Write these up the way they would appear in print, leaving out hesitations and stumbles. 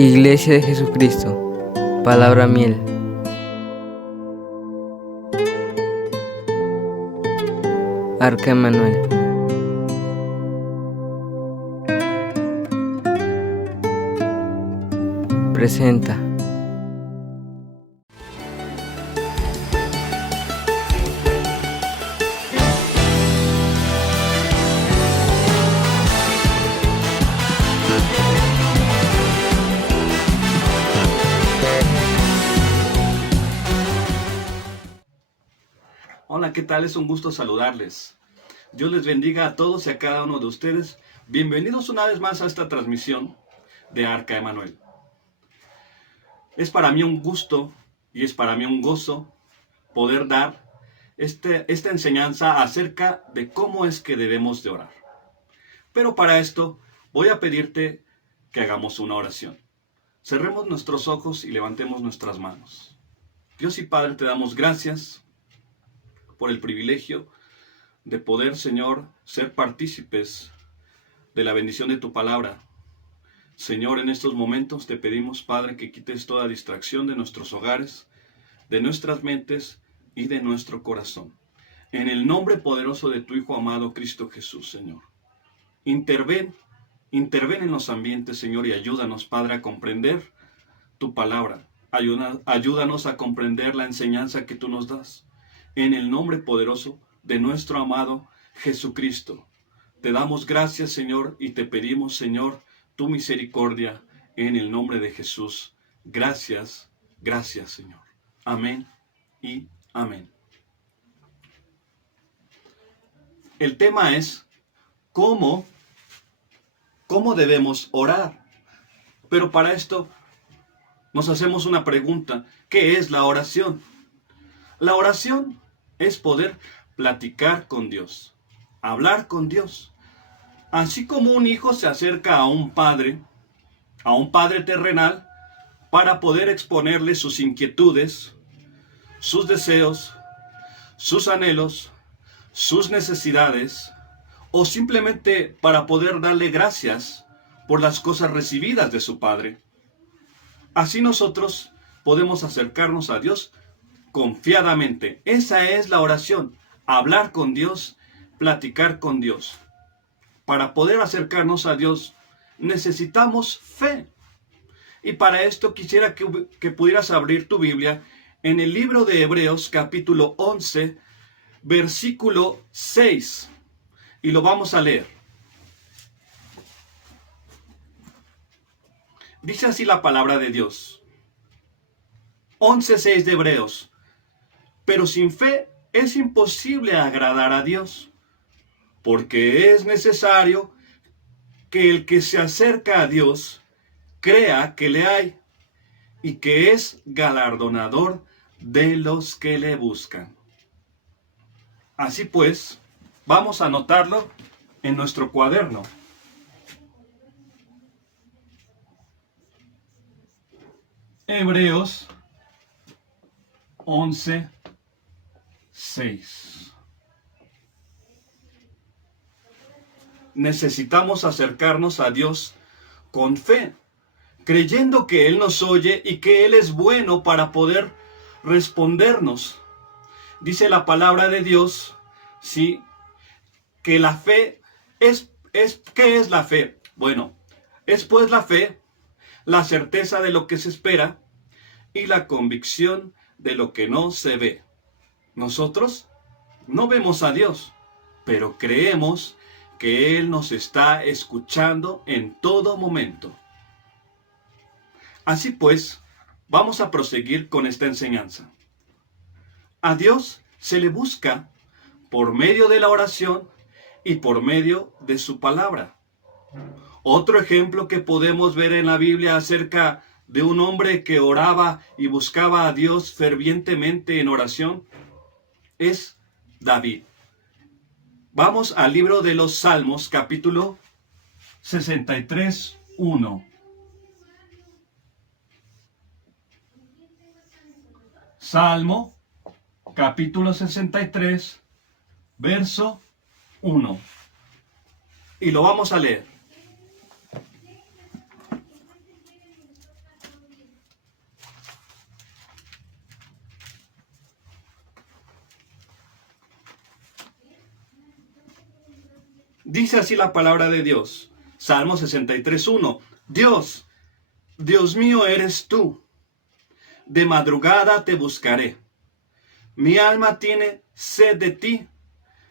Iglesia de Jesucristo, palabra miel. Arca Emmanuel. Presenta. Hola, ¿qué tal? Es un gusto saludarles. Dios les bendiga a todos y a cada uno de ustedes. Bienvenidos una vez más a esta transmisión de Arca Emmanuel. Es para mí un gusto y es para mí un gozo poder dar esta enseñanza acerca de cómo es que debemos de orar. Pero para esto voy a pedirte que hagamos una oración. Cerremos nuestros ojos y levantemos nuestras manos. Dios y Padre, te damos gracias por el privilegio de poder, Señor, ser partícipes de la bendición de tu palabra. Señor, en estos momentos te pedimos, Padre, que quites toda distracción de nuestros hogares, de nuestras mentes y de nuestro corazón. En el nombre poderoso de tu Hijo amado, Cristo Jesús, Señor. Interven en los ambientes, Señor, y ayúdanos, Padre, a comprender tu palabra. Ayúdanos a comprender la enseñanza que tú nos das. En el nombre poderoso de nuestro amado Jesucristo. Te damos gracias, Señor, y te pedimos, Señor, tu misericordia en el nombre de Jesús. Gracias, gracias, Señor. Amén y amén. El tema es cómo debemos orar. Pero para esto nos hacemos una pregunta. ¿Qué es la oración? La oración es poder platicar con Dios, hablar con Dios. Así como un hijo se acerca a un padre terrenal, para poder exponerle sus inquietudes, sus deseos, sus anhelos, sus necesidades, o simplemente para poder darle gracias por las cosas recibidas de su padre. Así nosotros podemos acercarnos a Dios confiadamente. Esa es la oración, hablar con Dios, platicar con Dios. Para poder acercarnos a Dios necesitamos fe. Y para esto quisiera que pudieras abrir tu Biblia en el libro de Hebreos capítulo 11, versículo 6. Y lo vamos a leer. Dice así la palabra de Dios. 11:6 de Hebreos. Pero sin fe es imposible agradar a Dios, porque es necesario que el que se acerca a Dios crea que le hay y que es galardonador de los que le buscan. Así pues, vamos a anotarlo en nuestro cuaderno. Hebreos 11:6. Necesitamos acercarnos a Dios con fe, creyendo que Él nos oye y que Él es bueno para poder respondernos. Dice la palabra de Dios, sí, que la fe ¿qué es la fe? Bueno, es pues la fe, la certeza de lo que se espera y la convicción de lo que no se ve. Nosotros no vemos a Dios, pero creemos que Él nos está escuchando en todo momento. Así pues, vamos a proseguir con esta enseñanza. A Dios se le busca por medio de la oración y por medio de su palabra. Otro ejemplo que podemos ver en la Biblia acerca de un hombre que oraba y buscaba a Dios fervientemente en oración es David. Vamos al libro de los Salmos, capítulo 63, 1. Salmo, capítulo 63, verso 1. Y lo vamos a leer. Dice así la palabra de Dios. Salmo 63:1. Dios, Dios mío eres tú. De madrugada te buscaré. Mi alma tiene sed de ti.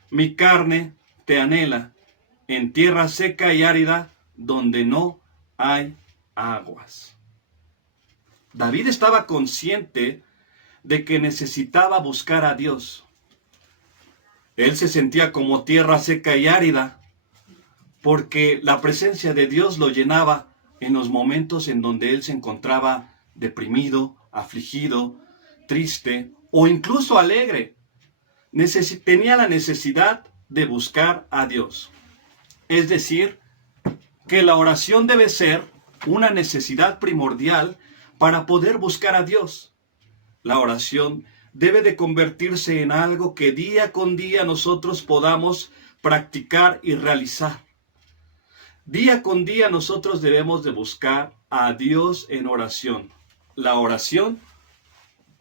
Mi carne te anhela. En tierra seca y árida, donde no hay aguas. David estaba consciente de que necesitaba buscar a Dios. Él se sentía como tierra seca y árida, porque la presencia de Dios lo llenaba en los momentos en donde él se encontraba deprimido, afligido, triste o incluso alegre. Tenía la necesidad de buscar a Dios. Es decir, que la oración debe ser una necesidad primordial para poder buscar a Dios. La oración debe de convertirse en algo que día con día nosotros podamos practicar y realizar. Día con día nosotros debemos de buscar a Dios en oración. La oración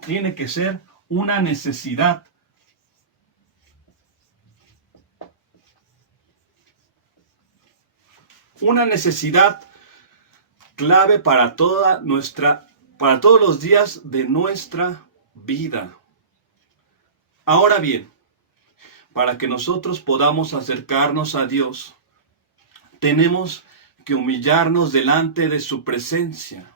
tiene que ser una necesidad. Una necesidad clave para todos los días de nuestra vida. Ahora bien, para que nosotros podamos acercarnos a Dios, tenemos que humillarnos delante de su presencia.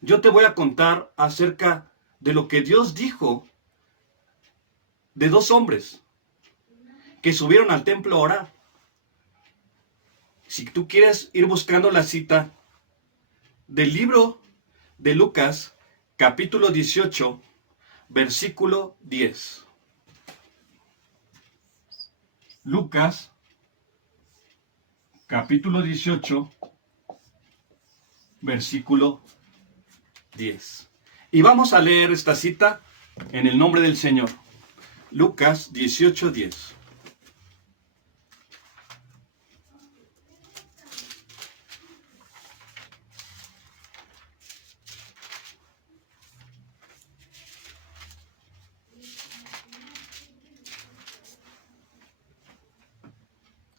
Yo te voy a contar acerca de lo que Dios dijo de dos hombres que subieron al templo a orar. Si tú quieres ir buscando la cita del libro de Lucas, capítulo 18, versículo 10. Lucas, capítulo 18, versículo 10. Y vamos a leer esta cita en el nombre del Señor. Lucas 18, 10.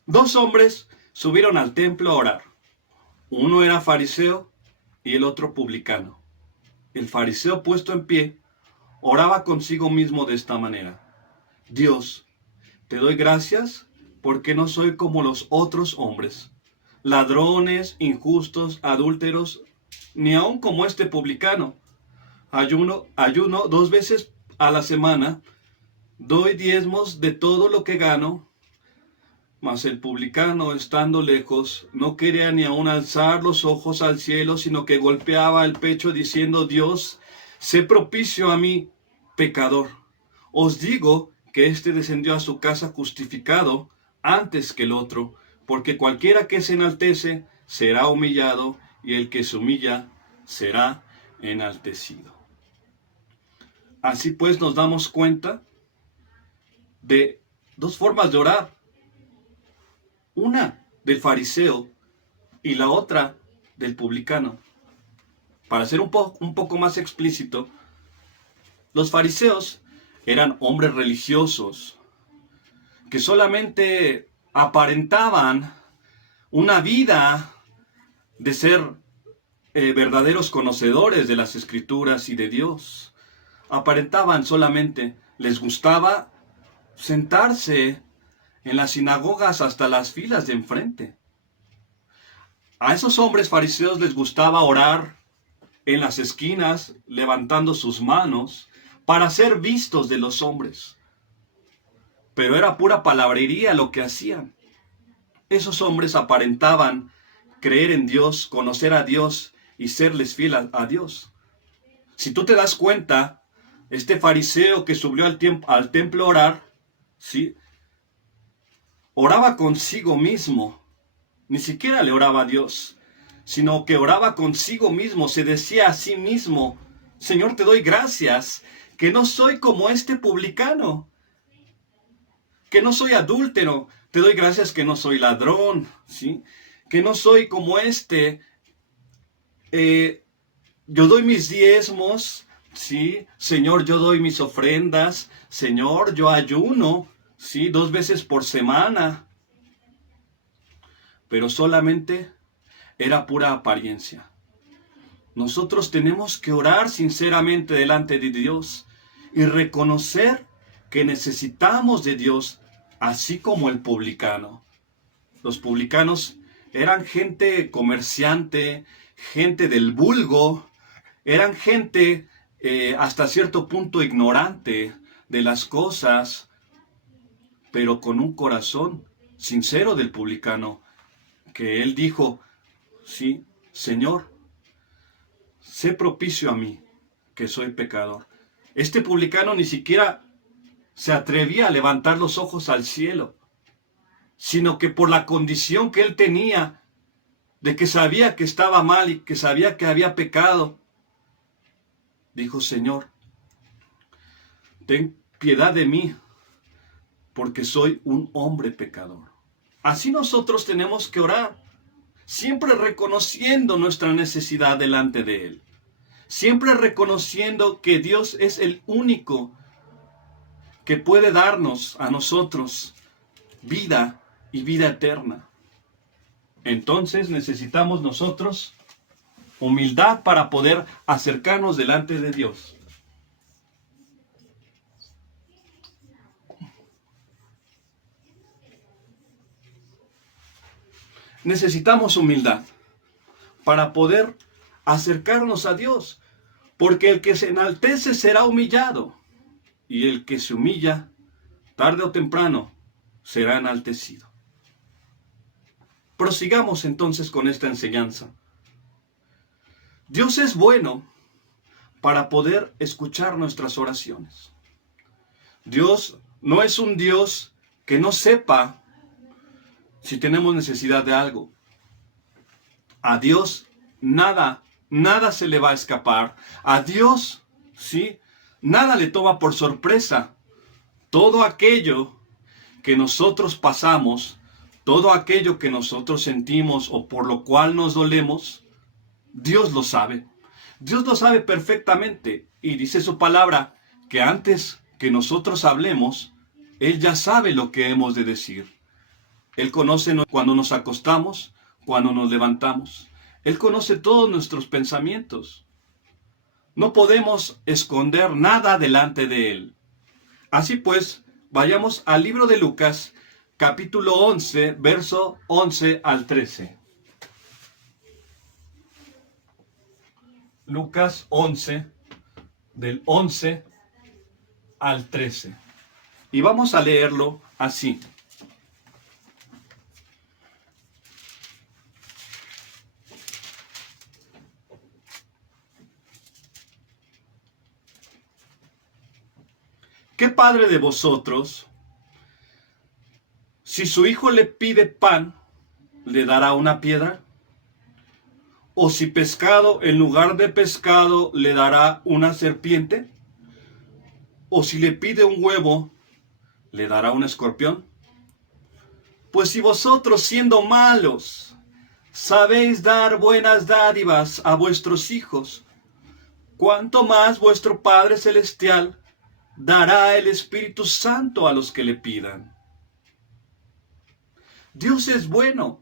Dos hombres subieron al templo a orar. Uno era fariseo y el otro publicano. El fariseo, puesto en pie, oraba consigo mismo de esta manera: Dios, te doy gracias porque no soy como los otros hombres, ladrones, injustos, adúlteros, ni aun como este publicano. Ayuno 2 veces a la semana, doy diezmos de todo lo que gano. Mas el publicano, estando lejos, no quería ni aun alzar los ojos al cielo, sino que golpeaba el pecho diciendo: Dios, sé propicio a mí, pecador. Os digo que éste descendió a su casa justificado antes que el otro, porque cualquiera que se enaltece será humillado, y el que se humilla será enaltecido. Así pues nos damos cuenta de dos formas de orar. Una del fariseo y la otra del publicano. Para ser un poco más explícito, los fariseos eran hombres religiosos que solamente aparentaban una vida de ser verdaderos conocedores de las Escrituras y de Dios. Aparentaban solamente, les gustaba sentarse en las sinagogas hasta las filas de enfrente. A esos hombres fariseos les gustaba orar en las esquinas, levantando sus manos para ser vistos de los hombres. Pero era pura palabrería lo que hacían. Esos hombres aparentaban creer en Dios, conocer a Dios y serles fiel a Dios. Si tú te das cuenta, este fariseo que subió al templo a orar, ¿sí?, oraba consigo mismo. Ni siquiera le oraba a Dios, sino que oraba consigo mismo. Se decía a sí mismo: Señor, te doy gracias que no soy como este publicano, que no soy adúltero. Te doy gracias que no soy ladrón, ¿sí?, que no soy como este. Yo doy mis diezmos, ¿sí? Señor, yo doy mis ofrendas. Señor, yo ayuno, ¿sí?, 2 veces por semana. pero solamente era pura apariencia. Nosotros tenemos que orar sinceramente delante de Dios y reconocer que necesitamos de Dios, así como el publicano. Los publicanos eran gente comerciante, gente del vulgo, eran gente hasta cierto punto ignorante de las cosas, pero con un corazón sincero del publicano, que él dijo, sí, Señor, sé propicio a mí, que soy pecador. Este publicano ni siquiera se atrevía a levantar los ojos al cielo, sino que por la condición que él tenía, de que sabía que estaba mal y que sabía que había pecado, dijo, Señor, ten piedad de mí, porque soy un hombre pecador. Así nosotros tenemos que orar, siempre reconociendo nuestra necesidad delante de Él. Siempre reconociendo que Dios es el único que puede darnos a nosotros vida y vida eterna. Entonces necesitamos nosotros humildad para poder acercarnos delante de Dios. Necesitamos humildad para poder acercarnos a Dios, porque el que se enaltece será humillado, y el que se humilla, tarde o temprano, será enaltecido. Prosigamos entonces con esta enseñanza. Dios es bueno para poder escuchar nuestras oraciones. Dios no es un Dios que no sepa si tenemos necesidad de algo. A Dios nada se le va a escapar. A Dios, ¿sí? Nada le toma por sorpresa. Todo aquello que nosotros pasamos, todo aquello que nosotros sentimos o por lo cual nos dolemos, Dios lo sabe. Dios lo sabe perfectamente. Y dice su palabra que antes que nosotros hablemos, Él ya sabe lo que hemos de decir. Él conoce cuando nos acostamos, cuando nos levantamos. Él conoce todos nuestros pensamientos. No podemos esconder nada delante de Él. Así pues, vayamos al libro de Lucas, capítulo 11, verso 11 al 13. Lucas 11, del 11 al 13. Y vamos a leerlo así. ¿Qué padre de vosotros, si su hijo le pide pan, le dará una piedra? ¿O si pescado en lugar de pescado le dará una serpiente? ¿O si le pide un huevo, le dará un escorpión? Pues si vosotros, siendo malos, sabéis dar buenas dádivas a vuestros hijos, ¿cuánto más vuestro Padre Celestial dará el Espíritu Santo a los que le pidan? Dios es bueno.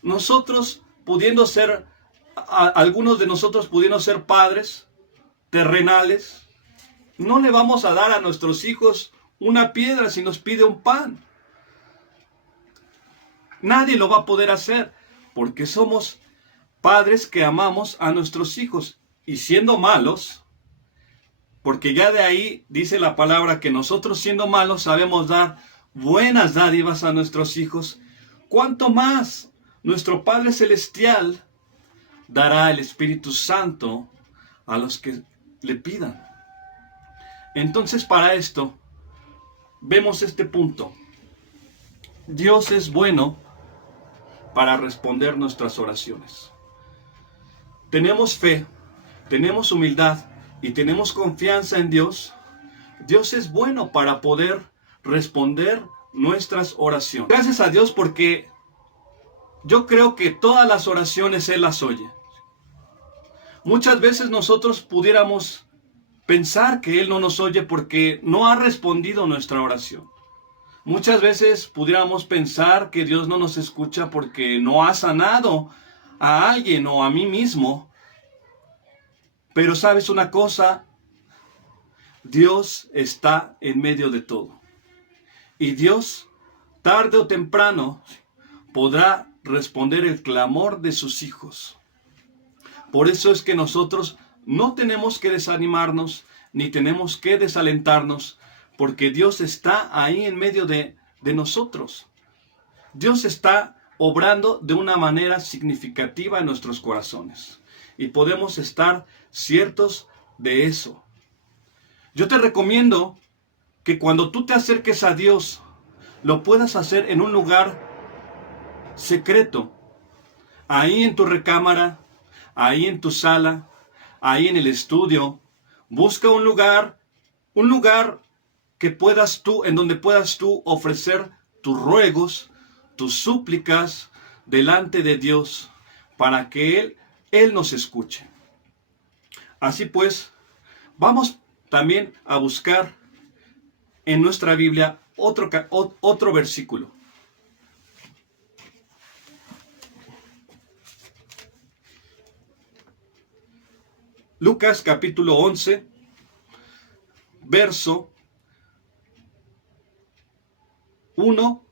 Nosotros pudiendo ser, algunos de nosotros pudiendo ser padres terrenales, no le vamos a dar a nuestros hijos una piedra si nos pide un pan. Nadie lo va a poder hacer, porque somos padres que amamos a nuestros hijos. Y siendo malos, porque ya de ahí dice la palabra que nosotros siendo malos sabemos dar buenas dádivas a nuestros hijos, ¿cuánto más nuestro Padre Celestial dará el Espíritu Santo a los que le pidan? Entonces, para esto, vemos este punto. Dios es bueno para responder nuestras oraciones. Tenemos fe, tenemos humildad y tenemos confianza en Dios. Dios es bueno para poder responder nuestras oraciones. Gracias a Dios, porque yo creo que todas las oraciones Él las oye. Muchas veces nosotros pudiéramos pensar que Él no nos oye porque no ha respondido nuestra oración. Muchas veces pudiéramos pensar que Dios no nos escucha porque no ha sanado a alguien o a mí mismo. Pero ¿sabes una cosa? Dios está en medio de todo. Y Dios, tarde o temprano, podrá responder el clamor de sus hijos. Por eso es que nosotros no tenemos que desanimarnos, ni tenemos que desalentarnos, porque Dios está ahí en medio de nosotros. Dios está obrando de una manera significativa en nuestros corazones. Y podemos estar ciertos de eso. Yo te recomiendo que cuando tú te acerques a Dios, lo puedas hacer en un lugar secreto. Ahí en tu recámara, ahí en tu sala, ahí en el estudio. Busca un lugar que puedas tú, en donde puedas tú ofrecer tus ruegos, tus súplicas delante de Dios, para que Él nos escuche. Así pues, vamos también a buscar en nuestra Biblia otro versículo. Lucas capítulo 11, verso 1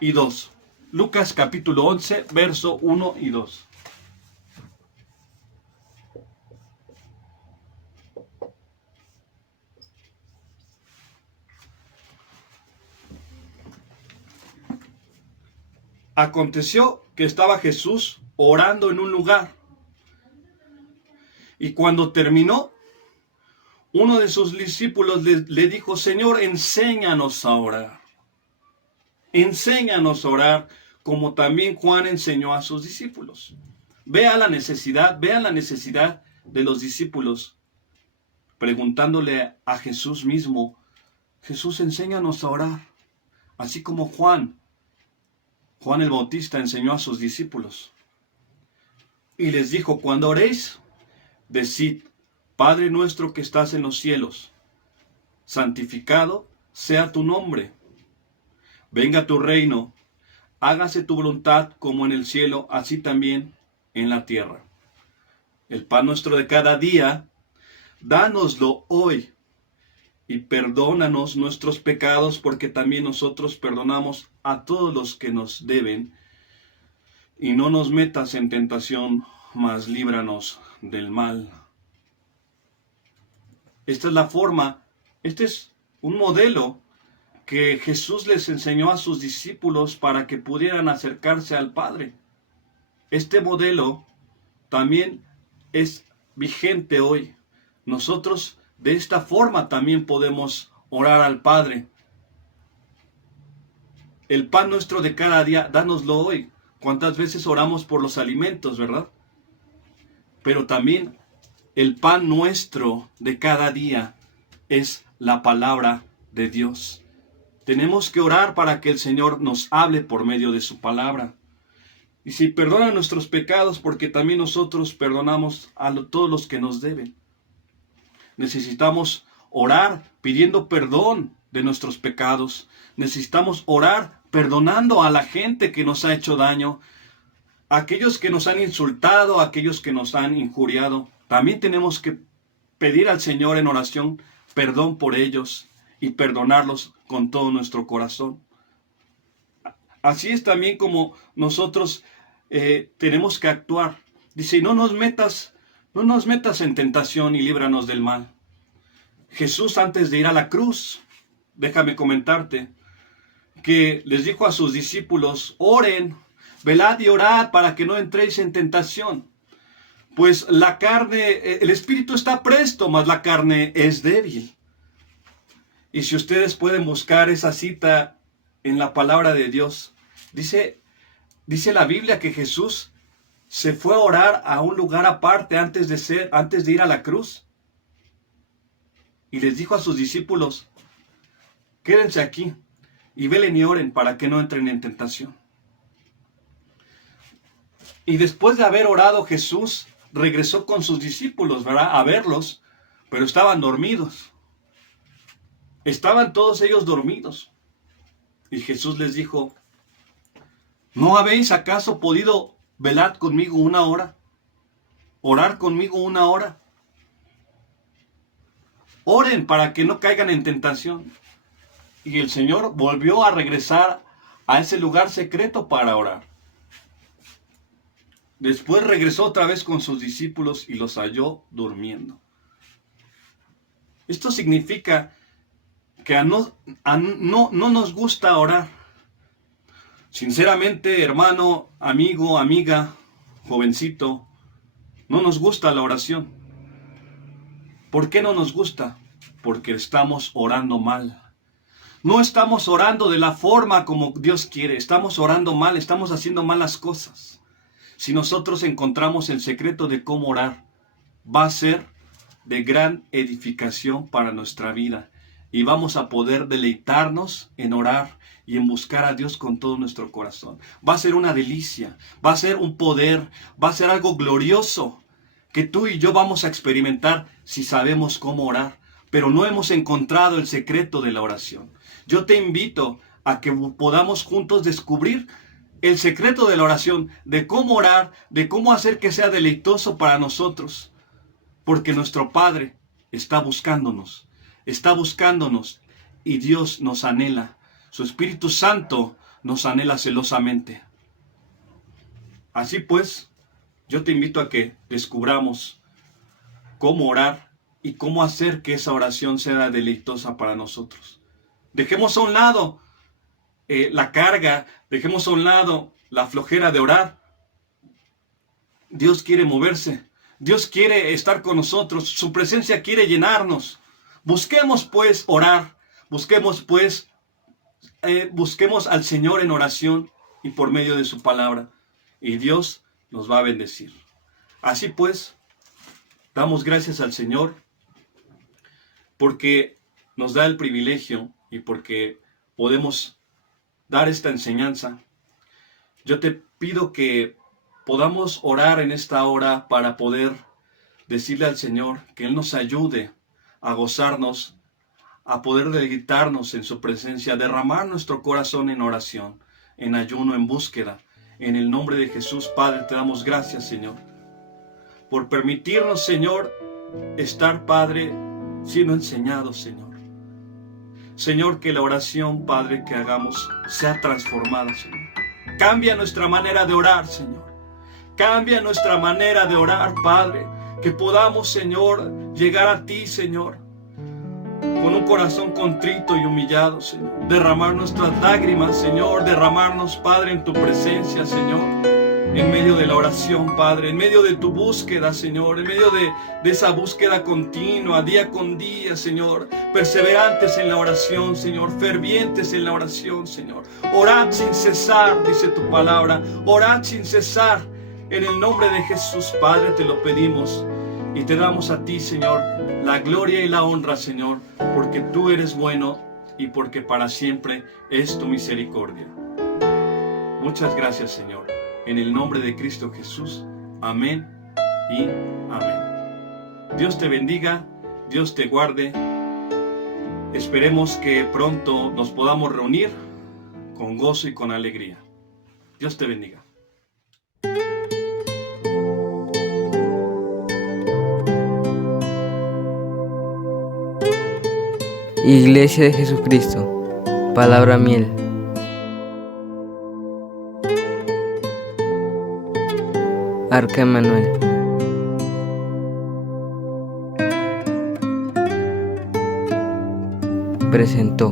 y 2. Lucas capítulo 11, verso 1 y 2. Aconteció que estaba Jesús orando en un lugar. Y cuando terminó, uno de sus discípulos le dijo: Señor, enséñanos a orar. Enséñanos a orar, como también Juan enseñó a sus discípulos. Vean la necesidad de los discípulos, preguntándole a Jesús mismo: Jesús, enséñanos a orar. Así como Juan el Bautista enseñó a sus discípulos. Y les dijo: cuando oréis, decid: Padre nuestro que estás en los cielos, santificado sea tu nombre. Venga tu reino, hágase tu voluntad como en el cielo, así también en la tierra. El pan nuestro de cada día, dánoslo hoy, y perdónanos nuestros pecados, porque también nosotros perdonamos a todos los que nos deben. Y no nos metas en tentación, mas líbranos del mal. Esta es la forma, este es un modelo que Jesús les enseñó a sus discípulos para que pudieran acercarse al Padre. Este modelo también es vigente hoy. Nosotros de esta forma también podemos orar al Padre. El pan nuestro de cada día, dánoslo hoy. ¿Cuántas veces oramos por los alimentos, verdad? Pero también el pan nuestro de cada día es la palabra de Dios. Tenemos que orar para que el Señor nos hable por medio de su palabra. Y si perdona nuestros pecados, porque también nosotros perdonamos a todos los que nos deben. Necesitamos orar pidiendo perdón de nuestros pecados. Necesitamos orar perdonando a la gente que nos ha hecho daño, a aquellos que nos han insultado, a aquellos que nos han injuriado. También tenemos que pedir al Señor en oración perdón por ellos y perdonarlos con todo nuestro corazón. Así es también como nosotros tenemos que actuar. Dice: no nos metas en tentación y líbranos del mal. Jesús, antes de ir a la cruz, déjame comentarte, que les dijo a sus discípulos: oren, velad y orad para que no entréis en tentación. Pues la carne, el espíritu está presto, mas la carne es débil. Y si ustedes pueden buscar esa cita en la palabra de Dios, dice la Biblia que Jesús se fue a orar a un lugar aparte antes de ir a la cruz. Y les dijo a sus discípulos: quédense aquí y velen y oren para que no entren en tentación. Y después de haber orado, Jesús regresó con sus discípulos, ¿verdad?, a verlos, pero estaban dormidos. Estaban todos ellos dormidos. Y Jesús les dijo, ¿no habéis acaso podido velar conmigo una hora? ¿Orar conmigo una hora? Oren para que no caigan en tentación. Y el Señor volvió a regresar a ese lugar secreto para orar. Después regresó otra vez con sus discípulos y los halló durmiendo. Esto significa que no nos gusta orar. Sinceramente, hermano, amigo, amiga, jovencito, no nos gusta la oración. ¿Por qué no nos gusta? Porque estamos orando mal. No estamos orando de la forma como Dios quiere. Estamos orando mal, estamos haciendo malas cosas. Si nosotros encontramos el secreto de cómo orar, va a ser de gran edificación para nuestra vida. Y vamos a poder deleitarnos en orar y en buscar a Dios con todo nuestro corazón. Va a ser una delicia, va a ser un poder, va a ser algo glorioso que tú y yo vamos a experimentar si sabemos cómo orar. Pero no hemos encontrado el secreto de la oración. Yo te invito a que podamos juntos descubrir el secreto de la oración, de cómo orar, de cómo hacer que sea deleitoso para nosotros. Porque nuestro Padre está buscándonos y Dios nos anhela. Su Espíritu Santo nos anhela celosamente. Así pues, yo te invito a que descubramos cómo orar y cómo hacer que esa oración sea deleitosa para nosotros. Dejemos a un lado la carga, dejemos a un lado la flojera de orar. Dios quiere moverse, Dios quiere estar con nosotros, su presencia quiere llenarnos. Busquemos pues orar, busquemos al Señor en oración y por medio de su palabra, y Dios nos va a bendecir. Así pues, damos gracias al Señor porque nos da el privilegio y porque podemos dar esta enseñanza. Yo te pido que podamos orar en esta hora para poder decirle al Señor que Él nos ayude a gozarnos, a poder deleitarnos en su presencia, derramar nuestro corazón en oración, en ayuno, en búsqueda. En el nombre de Jesús, Padre, te damos gracias, Señor, por permitirnos, Señor, estar, Padre, siendo enseñados, Señor. Señor, que la oración, Padre, que hagamos sea transformada, Señor. Cambia nuestra manera de orar, Señor. Cambia nuestra manera de orar, Padre. Que podamos, Señor, llegar a ti, Señor, con un corazón contrito y humillado, Señor. Derramar nuestras lágrimas, Señor. Derramarnos, Padre, en tu presencia, Señor. En medio de la oración, Padre, en medio de tu búsqueda, Señor, en medio de esa búsqueda continua, día con día, Señor, perseverantes en la oración, Señor, fervientes en la oración, Señor. Orad sin cesar, dice tu palabra, orad sin cesar. En el nombre de Jesús, Padre, te lo pedimos y te damos a ti, Señor, la gloria y la honra, Señor, porque tú eres bueno y porque para siempre es tu misericordia. Muchas gracias, Señor. En el nombre de Cristo Jesús. Amén y amén. Dios te bendiga, Dios te guarde. Esperemos que pronto nos podamos reunir con gozo y con alegría. Dios te bendiga. Iglesia de Jesucristo, palabra miel. Arca Emmanuel. Presentó.